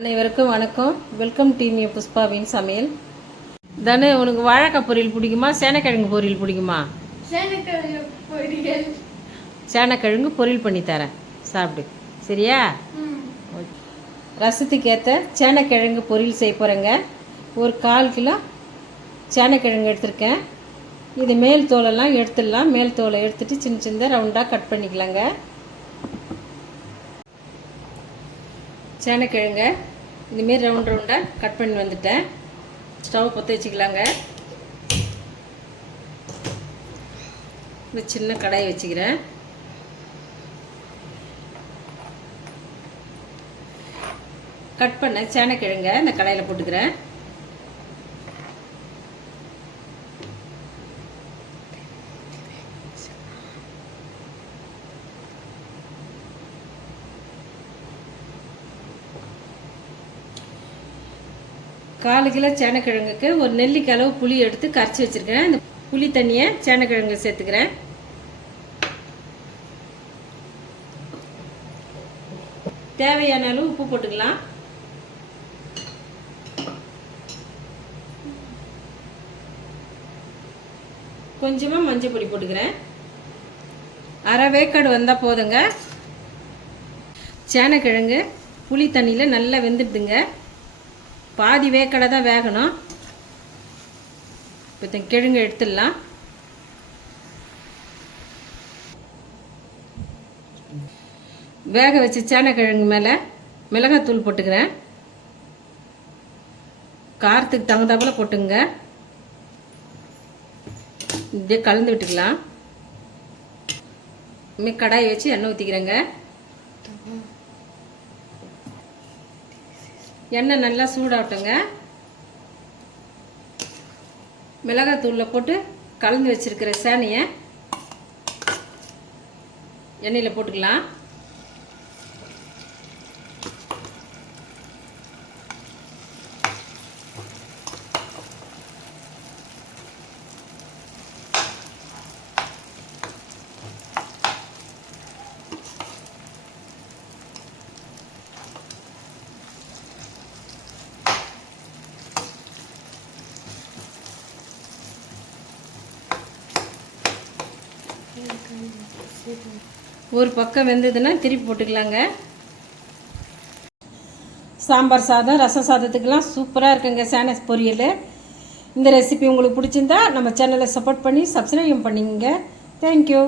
அனைவருக்கும் வணக்கம். Welcome team புஷ்பாவின் சமையல். தானே உனக்கு வாழைக்காய் பொரியல் பிடிக்குமா, சேனக்கிழங்கு பொரியல் பிடிக்குமா? சேனக்கிழங்கு பொரியல் பண்ணி தரேன், சாப்பிடு. சரியா? ரசத்துக்கு ஏற்ற சேனக்கிழங்கு பொரியல் செய்ய போகிறேங்க. ஒரு 1/4 கிலோ சேனக்கிழங்கு எடுத்திருக்கேன். இது மேல் தோலெல்லாம் எடுத்துடலாம். மேல் தோலை எடுத்துட்டு சின்ன சின்ன ரவுண்டாக கட் பண்ணிக்கலாங்க. சேனக்கிழங்க இதுமாரி ரவுண்டாக கட் பண்ணி வந்துட்டேன். ஸ்டவ் பற்ற வச்சுக்கலாங்க. இந்த சின்ன கடாயை வச்சுக்கிறேன். கட் பண்ண சேனக்கிழங்க இந்த கடாயில் போட்டுக்கிறேன். கால் கிலோ சேனக்கிழங்குக்கு ஒரு நெல்லிக்காய் அளவு புளி எடுத்து கரைச்சி வச்சுருக்கேன். இந்த புளி தண்ணியை சேனக்கிழங்கு சேர்த்துக்கிறேன். தேவையான அளவு உப்பு போட்டுக்கலாம். கொஞ்சமாக மஞ்சள் பொடி போட்டுக்கிறேன். அரை வேக்காடு வந்தால் போதுங்க. சேனக்கிழங்கு புளி தண்ணியில் நல்லா வெந்துடுதுங்க. பாதி வேக்கடை தான் வேகணும். இப்போ கிழங்கு எடுத்துடலாம். வேக வச்ச சேனக்கிழங்கு மேலே மிளகாத்தூள் போட்டுக்கிறேன். காரத்துக்கு தகுந்தாப்புல போட்டுங்க. இப்படியே கலந்து விட்டுக்கலாம். இனிமேல் கடாயை வச்சு எண்ணெய் ஊற்றிக்கிறேங்க. எண்ணெய் நல்லா சூடாகட்டுங்க. மிளகாத்தூளில் போட்டு கலந்து வச்சுருக்கிற சேனையை எண்ணெயில் போட்டுக்கலாம். ஒரு பக்கம் வெந்ததுன்னா திருப்பி போட்டுக்கலாங்க. சாம்பார் சாதம், ரசம் சாதத்துக்கெல்லாம் சூப்பராக இருக்குங்க சேனை பொரியல். இந்த ரெசிபி உங்களுக்கு பிடிச்சிருந்தா நம்ம சேனலை சப்போர்ட் பண்ணி சப்ஸ்கிரைப் பண்ணிக்கங்க. தேங்க்யூ.